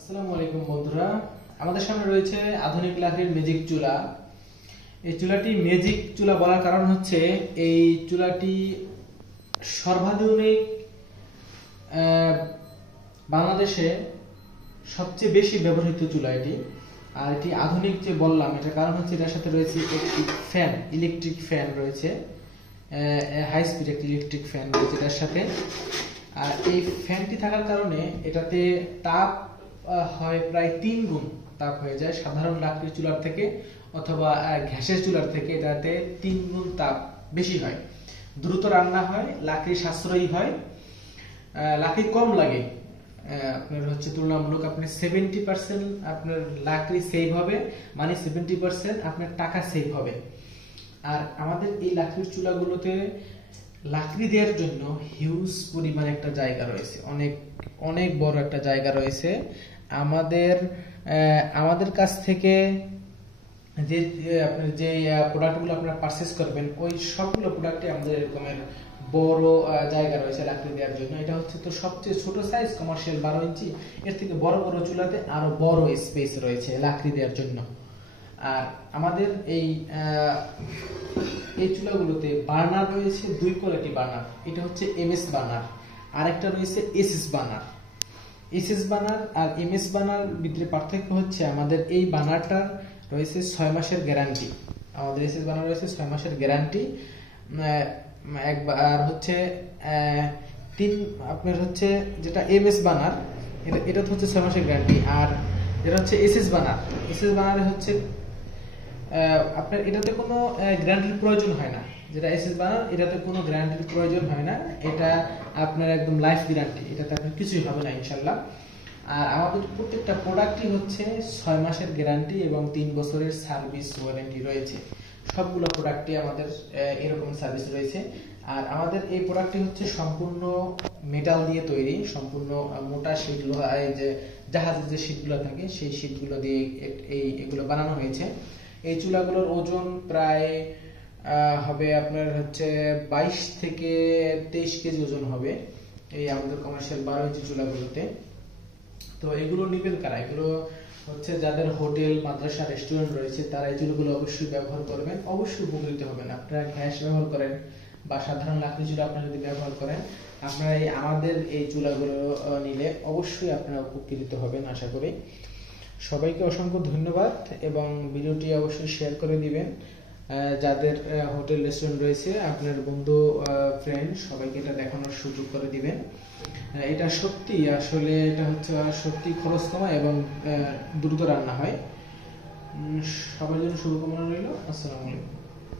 আসসালামু আলাইকুম বন্ধুরা, আমাদের সামনে রয়েছে আধুনিক লাকড়ির ম্যাজিক চুলা। এই চুলাটি ম্যাজিক চুলা বলার কারণ হচ্ছে এই চুলাটি সর্বাধুনিক বাংলাদেশে সবচেয়ে বেশি ব্যবহৃত চুলা এটি। আর এটি আধুনিক যে বললাম এটার কারণ হচ্ছে এটার সাথে রয়েছে একটি ফ্যান, ইলেকট্রিক ফ্যান রয়েছে, হাই স্পিড একটি ইলেকট্রিক ফ্যান রয়েছে এটার সাথে। আর এই ফ্যানটি থাকার কারণে এটাতে তাপ হয় প্রায় 3 গুণ তাপ হয়ে যায় সাধারণ লাকড়ির চুলার থেকে, অথবা গ্যাসের চুলার থেকে এটাতে 3 গুণ তাপ বেশি হয়। দ্রুত রান্না হয়, লাকড়ি সাশ্রয়ী হয়, লাকড়ি কম লাগে। আপনার হচ্ছে তুলনামূলক আপনি 70% আপনার লাকড়ি সেভ হবে, মানে 70% আপনার টাকা সেভ হবে। আর আমাদের এই লাকড়ির চুলাগুলোতে লাকড়ি দেওয়ার জন্য হিউজ পরিমাণ একটা জায়গা রয়েছে, অনেক অনেক বড় একটা জায়গা রয়েছে। আমাদের কাছ থেকে যে প্রোডাক্টগুলো আপনারা পারচেজ করবেন ওই সবগুলো প্রোডাক্টে আমাদের এরকমের বড় জায়গা রয়েছে লাকড়ি দেওয়ার জন্য। এটা হচ্ছে তো সবচেয়ে ছোট সাইজ, কমার্শিয়াল 12 ইঞ্চি। এর থেকে বড় বড় চুলাতে আরো বড় স্পেস রয়েছে লাকড়ি দেওয়ার জন্য। আর আমাদের এই চুলাগুলোতে বার্নার রয়েছে 2 কোয়ালিটি বার্নার। এটা হচ্ছে এমএস বার্নার, আরেকটা রয়েছে এসএস বার্নার। এসএস বার্নার আর এমএস বার্নার ভিতরে পার্থক্য হচ্ছে আমাদের এই বার্নারটার রয়েছে 6 মাসের গ্যারান্টি। আমাদের এসএস বার্নার রয়েছে 6 মাসের গ্যারান্টি। আর হচ্ছে আপনার হচ্ছে যেটা এমএস বার্নার এটা হচ্ছে 6 মাসের গ্যারান্টি। আর যেটা হচ্ছে এসএস বার্নারে হচ্ছে আপনার এটাতে কোনো গ্যারান্টির প্রয়োজন হয় না। যেটা এসএস বার্নার এটাতে কোনো গ্যারান্টির প্রয়োজন হয় না, এটা আপনার একদম লাইফ গ্যারান্টি, এটাতে আপনার কিছুই হবে না ইনশাল্লাহ। আর আমাদের প্রত্যেকটা প্রোডাক্টই হচ্ছে 6 মাসের গ্যারান্টি এবং 3 বছরের সার্ভিস ওয়ারেন্টি রয়েছে। সবগুলো প্রোডাক্টই আমাদের এরকম সার্ভিস রয়েছে। আর আমাদের এই প্রোডাক্টটি হচ্ছে সম্পূর্ণ মেটাল দিয়ে তৈরি, সম্পূর্ণ মোটা শীট, যে জাহাজের যে শীটগুলো থাকে সেই শীটগুলো দিয়ে এগুলো বানানো হয়েছে। এই চুলাগুলোর ওজন প্রায় হবে আপনার হচ্ছে 22 থেকে 23 কেজি ওজন হবে এই আমাদের কমার্শিয়াল 12 ইঞ্চি চুলাগুলোতে। তো এগুলো নিবেন কারা? এগুলো হচ্ছে যাদের হোটেল, মাদ্রাসা, রেস্টুরেন্ট রয়েছে তারা এই চুলাগুলো অবশ্যই ব্যবহার করবেন, অবশ্যই উপকৃত হবেন। আপনারা গ্যাস ব্যবহার করেন বা সাধারণ লাকড়ি চুলা আপনারা যদি ব্যবহার করেন, আপনারা আমাদের এই চুলাগুলো নিলে অবশ্যই আপনারা উপকৃত হবেন আশা করি। সবাইকে অসংখ্য ধন্যবাদ এবং ভিডিওটি অবশ্যই শেয়ার করে দিবেন। যাদের হোটেল, রেস্টুরেন্ট রয়েছে আপনার বন্ধু, ফ্রেন্ড সবাইকে এটা দেখানোর সুযোগ করে দিবেন। এটা সত্যি, আসলে এটা হচ্ছে সত্যি খরচ কমা এবং দ্রুত রান্না হয়। সবার জন্য শুভকামনা রইল। আসসালামু আলাইকুম।